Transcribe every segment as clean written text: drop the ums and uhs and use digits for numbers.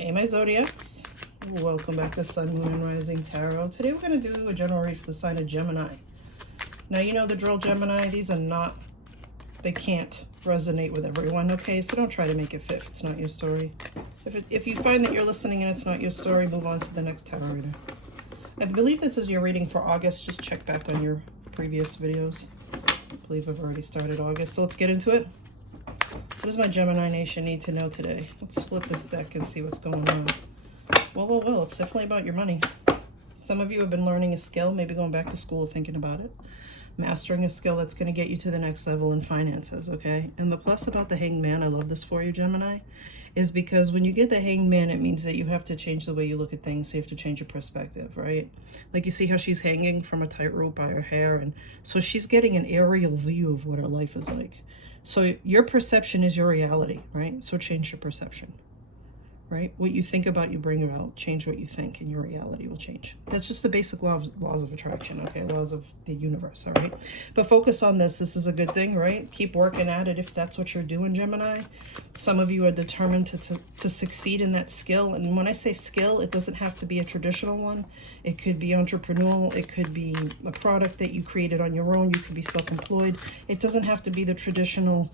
Hey, my Zodiacs. Welcome back to SunMoon Rising Tarot. Today we're going to do a general read for the sign of Gemini. Now, you know the drill, Gemini. These are not, they can't resonate with everyone, okay? So don't try to make it fit if it's not your story. If you find that you're listening and it's not your story, move on to the next tarot reader. I believe this is your reading for August. Just check back on your previous videos. I believe I've already started August. So let's get into it. What does my Gemini Nation need to know today? Let's split this deck and see what's going on. Well, it's definitely about your money. Some of you have been learning a skill, maybe going back to school thinking about it. Mastering a skill that's going to get you to the next level in finances, okay? And the plus about the Hanged Man, I love this for you, Gemini, is because when you get the Hanged Man, it means that you have to change the way you look at things. So you have to change your perspective, right? Like you see how she's hanging from a tightrope by her hair, and so she's getting an aerial view of what her life is like. So your perception is your reality, right? So change your perception, right? What you think about, you bring about. Change what you think, and your reality will change. That's just the basic laws of attraction, okay? Laws of the universe, all right? But focus on this. This is a good thing, right? Keep working at it if that's what you're doing, Gemini. Some of you are determined to succeed in that skill. And when I say skill, it doesn't have to be a traditional one. It could be entrepreneurial. It could be a product that you created on your own. You could be self-employed. It doesn't have to be the traditional,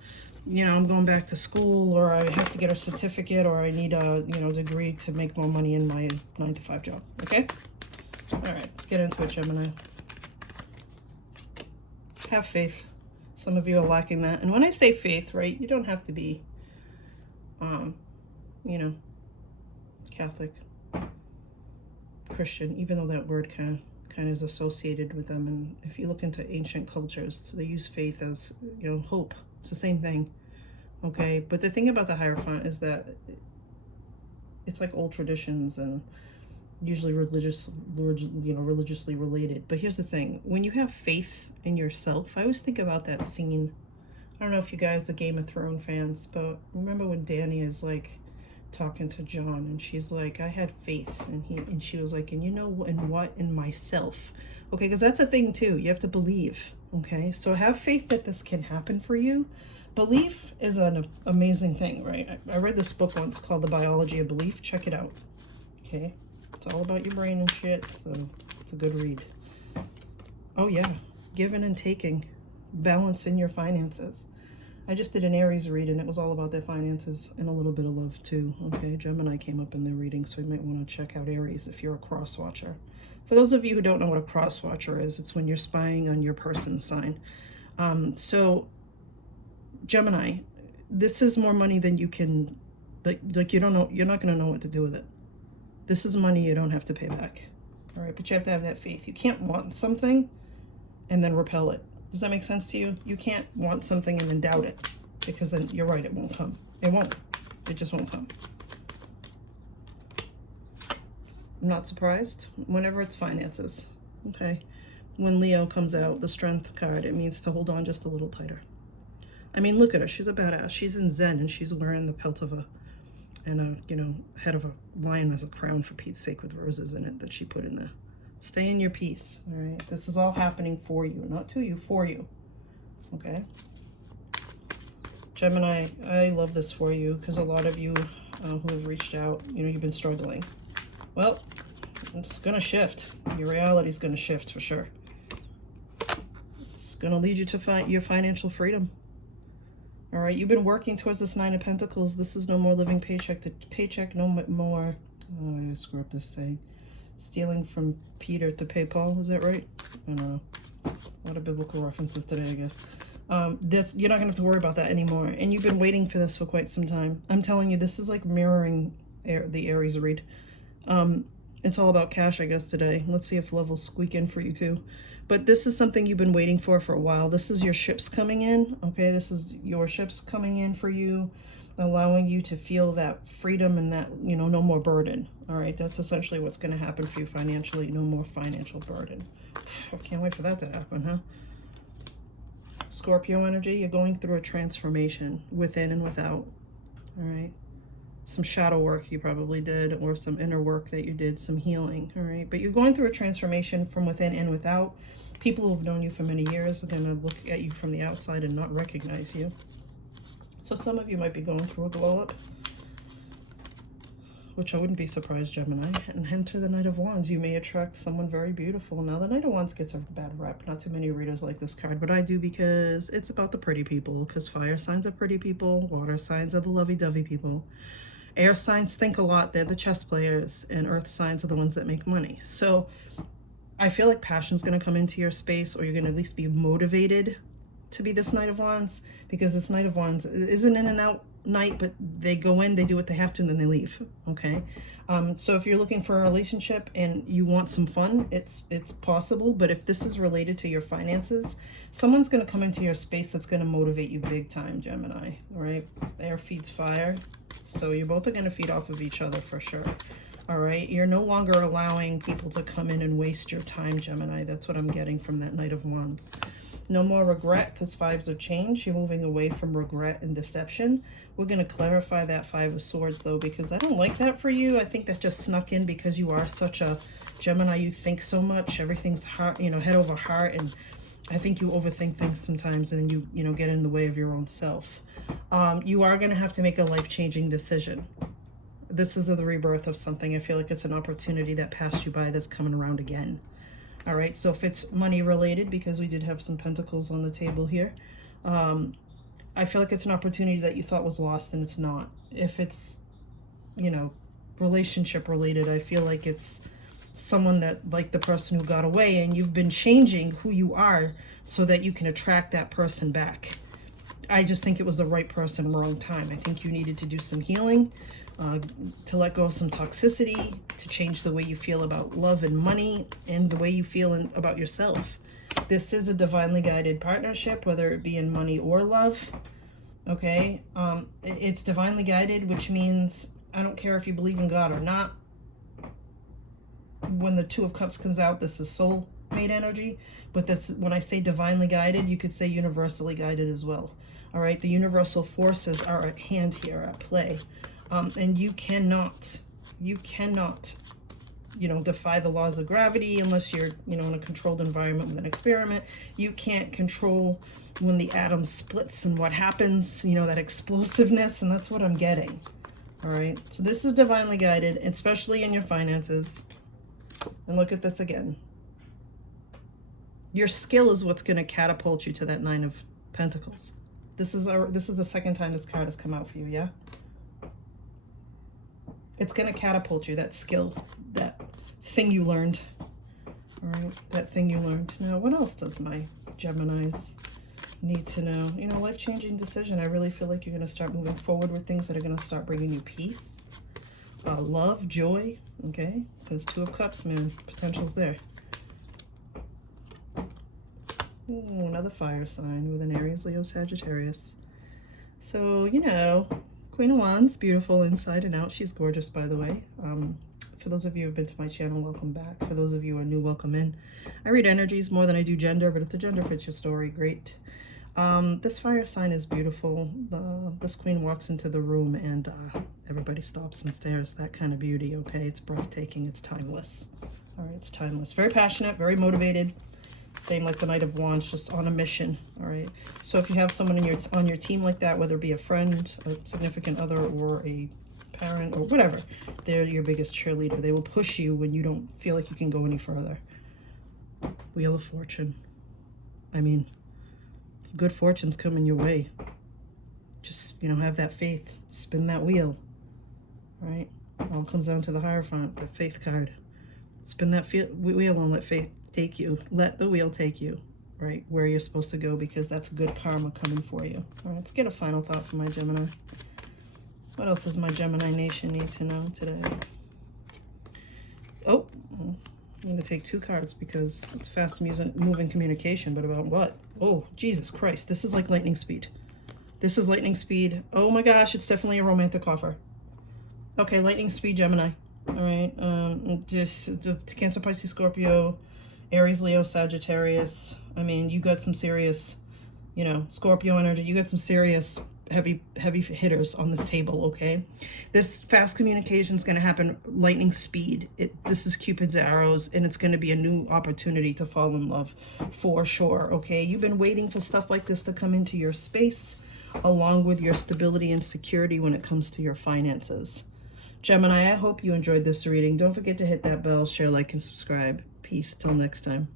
you know, I'm going back to school, or I have to get a certificate, or I need a, you know, degree to make more money in my 9-to-5 job, okay? All right, let's get into it, Gemini. Have faith. Some of you are lacking that. And when I say faith, right, you don't have to be, you know, Catholic, Christian, even though that word kind of is associated with them. And if you look into ancient cultures, they use faith as, you know, hope. It's the same thing, okay? But the thing about the Hierophant is that it's like old traditions and usually religiously related. But here's the thing: when you have faith in yourself, I always think about that scene. I don't know if you guys are Game of Thrones fans, but remember when Dany is like talking to Jon, and she's like, "I had faith," and she was like, "And you know, in what? In myself." Okay, because that's a thing too. You have to believe. Okay, so have faith that this can happen for you. Belief is an amazing thing, right? I read this book once called The Biology of Belief. Check it out. Okay, it's all about your brain and shit, so it's a good read. Oh yeah, giving and taking, balance in your finances. I just did an Aries read, and it was all about their finances and a little bit of love too. Okay, Gemini came up in their reading, so you might want to check out Aries if you're a cross watcher. For those of you who don't know what a cross watcher is, it's when you're spying on your person's sign. So Gemini, this is more money than you can, like you don't know, you're not going to know what to do with it. This is money you don't have to pay back. All right, but you have to have that faith. You can't want something and then repel it. Does that make sense to you? You can't want something and then doubt it, because then you're right, it won't come. It won't. It just won't come. I'm not surprised whenever it's finances, okay? When Leo comes out, the Strength card, it means to hold on just a little tighter. I mean, look at her. She's a badass. She's in Zen, and she's wearing the pelt of you know, head of a lion as a crown, for Pete's sake, with roses in it that she put in there. Stay in your peace, all right? This is all happening for you, not to you, for you, okay? Gemini, I love this for you, because a lot of you who have reached out, you know, you've been struggling. Well, it's going to shift. Your reality is going to shift for sure. It's going to lead you to your financial freedom. All right, you've been working towards this Nine of Pentacles. This is no more living paycheck to paycheck, no more, oh, I screw up this saying, stealing from Peter to pay Paul. Is that right? I don't know. A lot of biblical references today, I guess. You're not going to have to worry about that anymore. And you've been waiting for this for quite some time. I'm telling you, this is like mirroring the Aries read. It's all about cash, I guess, today. Let's see if love will squeak in for you too. But this is something you've been waiting for a while. This is your ships coming in, okay? This is your ships coming in for you, allowing you to feel that freedom and that, you know, no more burden. All right, that's essentially what's going to happen for you financially. No more financial burden. I can't wait for that to happen, huh? Scorpio energy, you're going through a transformation within and without. All right. Some shadow work you probably did, or some inner work that you did, some healing, all right? But you're going through a transformation from within and without. People who have known you for many years are going to look at you from the outside and not recognize you. So some of you might be going through a glow up. which I wouldn't be surprised, Gemini. And enter the Knight of Wands. You may attract someone very beautiful. Now, the Knight of Wands gets a bad rep. Not too many readers like this card, but I do, because it's about the pretty people. Because fire signs are pretty people. Water signs are the lovey-dovey people. Air signs think a lot. They're the chess players. And earth signs are the ones that make money. So I feel like passion's going to come into your space, or you're going to at least be motivated to be this Knight of Wands, because this Knight of Wands isn't in and out night, but they go in, they do what they have to, and then they leave. Okay. So if you're looking for a relationship and you want some fun, it's possible. But if this is related to your finances, someone's going to come into your space that's going to motivate you big time, Gemini. All right. Air feeds fire, so you both are going to feed off of each other for sure. All right. You're no longer allowing people to come in and waste your time, Gemini. That's what I'm getting from that Knight of Wands. No more regret, because fives are change. You're moving away from regret and deception. We're going to clarify that Five of Swords, though, because I don't like that for you. I think that just snuck in because you are such a Gemini. You think so much. Everything's heart, head over heart. And I think you overthink things sometimes, and you get in the way of your own self. You are going to have to make a life-changing decision. This is the rebirth of something. I feel like it's an opportunity that passed you by that's coming around again. All right, so if it's money related, because we did have some pentacles on the table here, I feel like it's an opportunity that you thought was lost, and it's not. If it's, relationship related, I feel like it's someone that, like the person who got away, and you've been changing who you are so that you can attract that person back. I just think it was the right person, wrong time. I think you needed to do some healing, to let go of some toxicity, to change the way you feel about love and money, and the way you feel about yourself. This is a divinely guided partnership, whether it be in money or love. Okay, it's divinely guided, which means I don't care if you believe in God or not. When the Two of Cups comes out, this is soulmate energy. But this, when I say divinely guided, you could say universally guided as well. All right, the universal forces are at hand here, at play. And you cannot, defy the laws of gravity unless you're, in a controlled environment with an experiment. You can't control when the atom splits and what happens, that explosiveness, and that's what I'm getting. All right, so this is divinely guided, especially in your finances. And look at this again. Your skill is what's going to catapult you to that Nine of Pentacles. This is the second time this card has come out for you, yeah? It's going to catapult you, that skill, that thing you learned. All right, that thing you learned. Now, what else does my Geminis need to know? Life-changing decision. I really feel like you're going to start moving forward with things that are going to start bringing you peace, love, joy, okay? Because Two of Cups, man, potential's there. Ooh, another fire sign with an Aries, Leo, Sagittarius. So, Queen of Wands, beautiful inside and out. She's gorgeous, by the way. For those of you who have been to my channel, welcome back. For those of you who are new, welcome in. I read energies more than I do gender, but if the gender fits your story, great. This fire sign is beautiful. This queen walks into the room and everybody stops and stares. That kind of beauty, okay? It's breathtaking. It's timeless. All right, it's timeless. Very passionate, very motivated. Same like the Knight of Wands, just on a mission. All right. So if you have someone on your team like that, whether it be a friend, a significant other, or a parent, or whatever, they're your biggest cheerleader. They will push you when you don't feel like you can go any further. Wheel of Fortune. I mean, good fortune's coming your way. Just, have that faith. Spin that wheel. All right. All comes down to the Hierophant, the faith card. Spin that wheel and let faith take you. Let the wheel take you, right, where you're supposed to go, because that's good karma coming for you. All right, let's get a final thought for my Gemini. What else does my Gemini nation need to know today? Oh, I'm going to take two cards because it's fast moving communication, but about what? Oh, Jesus Christ. This is like lightning speed. This is lightning speed. Oh my gosh, it's definitely a romantic offer. Okay, lightning speed, Gemini. All right, just Cancer, Pisces, Scorpio, Aries, Leo, Sagittarius. I mean, you got some serious, Scorpio energy. You got some serious heavy hitters on this table, okay? This fast communication is going to happen lightning speed. This is Cupid's arrows, and it's going to be a new opportunity to fall in love for sure, okay? You've been waiting for stuff like this to come into your space, along with your stability and security when it comes to your finances. Gemini, I hope you enjoyed this reading. Don't forget to hit that bell, share, like, and subscribe. Peace. Till next time.